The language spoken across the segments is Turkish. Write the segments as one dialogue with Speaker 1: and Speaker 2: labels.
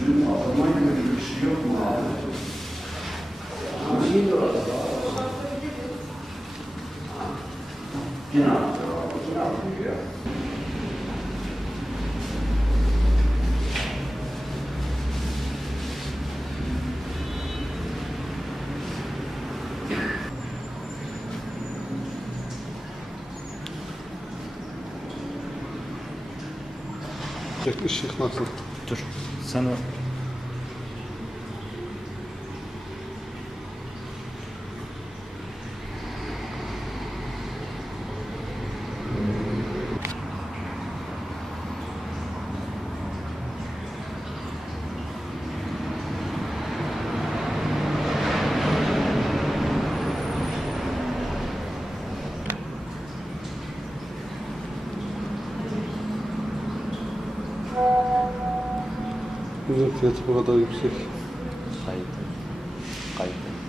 Speaker 1: Şunun atılma
Speaker 2: gibi bir şey yok mu abi? Hangi orada? Yine attı abi. Yine attı ya.
Speaker 1: Çekmiş, şıkmasın.
Speaker 2: Dur. sano.
Speaker 1: Niye fiyatı bu kadar yüksek?
Speaker 2: kayıt. Kayıt.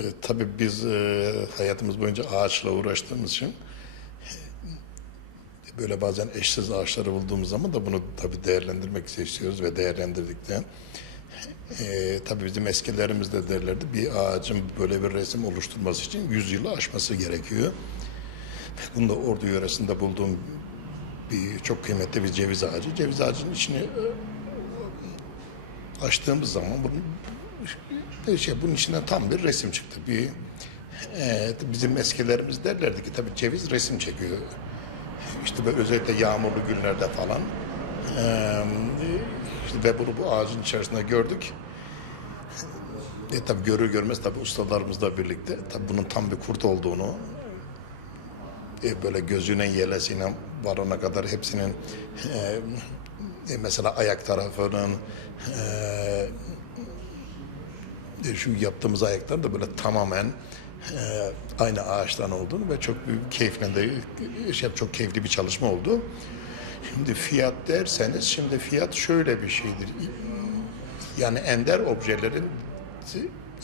Speaker 3: E, Tabii biz e, hayatımız boyunca ağaçla uğraştığımız için e, böyle bazen eşsiz ağaçları bulduğumuz zaman da bunu tabii değerlendirmek istiyoruz ve değerlendirdikte e, tabii bizim eskilerimiz de derlerdi bir ağacın böyle bir resim oluşturması için 100 yılı aşması gerekiyor. Bunu da Ordu yöresinde bulduğum bir çok kıymetli bir ceviz ağacı. Ceviz ağacının içini e, açtığımız zaman bunun şey bunun içinden tam bir resim çıktı. Bir e, bizim eskilerimiz derlerdi ki tabii ceviz resim çekiyor. İşte böyle özellikle yağmurlu günlerde falan. E, işte ve bunu bu ağacın içerisinde gördük. E tabii görür görmez tabii ustalarımızla birlikte tabii bunun tam bir kurt olduğunu e, böyle gözüne yelesine varana kadar hepsinin e, e, mesela ayak tarafının e, e, şu yaptığımız ayaklar da böyle tamamen e, aynı ağaçtan olduğunu ve çok büyük keyifle de şey, çok keyifli bir çalışma oldu. Şimdi fiyat derseniz şimdi fiyat şöyle bir şeydir. Yani ender objelerin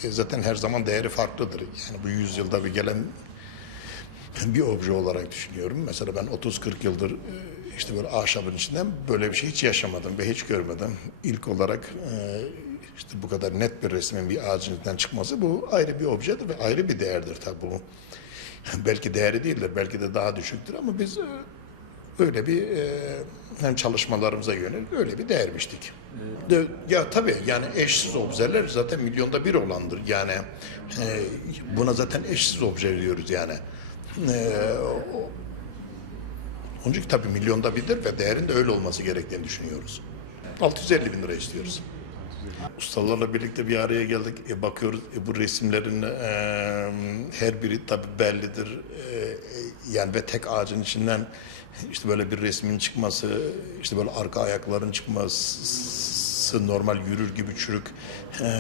Speaker 3: e, zaten her zaman değeri farklıdır. Yani bu yüzyılda bir gelen bir obje olarak düşünüyorum. Mesela ben 30-40 yıldır e, işte böyle ahşabın içinden böyle bir şey hiç yaşamadım ve hiç görmedim. İlk olarak e, işte bu kadar net bir resmin bir ağacın içinden çıkması bu ayrı bir objedir ve ayrı bir değerdir tabii bu. Belki değeri değildir, belki de daha düşüktür ama biz e, öyle bir e, hem çalışmalarımıza yönelik öyle bir değer biçtik. De, ya tabii yani eşsiz objeler zaten milyonda bir olandır. Yani e, buna zaten eşsiz obje diyoruz yani. E, o- onun için tabii milyonda birdir ve değerin de öyle olması gerektiğini düşünüyoruz. 650 bin lira istiyoruz. Ustalarla birlikte bir araya geldik. E, bakıyoruz e, bu resimlerin e, her biri tabii bellidir. E, yani ve tek ağacın içinden işte böyle bir resmin çıkması, işte böyle arka ayakların çıkması, normal yürür gibi çürük e,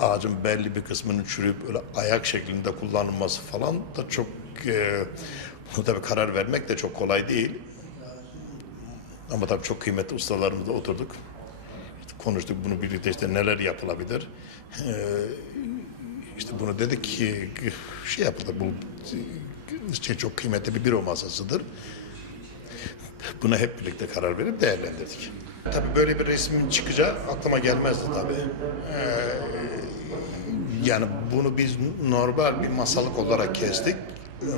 Speaker 3: ağacın belli bir kısmının çürüyüp öyle ayak şeklinde kullanılması falan da çok e, bunu tabii karar vermek de çok kolay değil. Ama tabii çok kıymetli ustalarımızla oturduk. Konuştuk bunu birlikte işte neler yapılabilir. Ee, işte bunu dedik ki şey yapıldı bu şey çok kıymetli bir büro masasıdır. Buna hep birlikte karar verip değerlendirdik. Tabii böyle bir resmin çıkacağı aklıma gelmezdi tabii. Ee, yani bunu biz normal bir masalık olarak kestik. Hmm,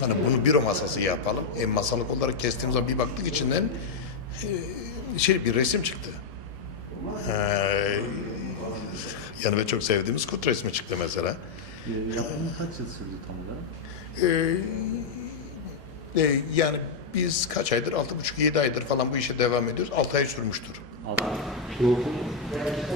Speaker 3: Hani bunu büro masası yapalım. E, masalık olarak kestiğimiz zaman bir baktık içinden e, şey bir resim çıktı. Ee, yani ve çok sevdiğimiz kut resmi çıktı mesela.
Speaker 2: Yapımı kaç yıl sürdü tam olarak?
Speaker 3: Ee, e, yani biz kaç aydır, altı buçuk, yedi aydır falan bu işe devam ediyoruz. Altı ay sürmüştür.
Speaker 2: Altı.
Speaker 3: Resmin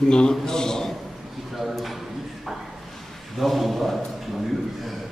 Speaker 1: Bundan
Speaker 3: Bir tane sürmüş. Davullar çalıyor.
Speaker 4: Bunlar da
Speaker 3: Tamam.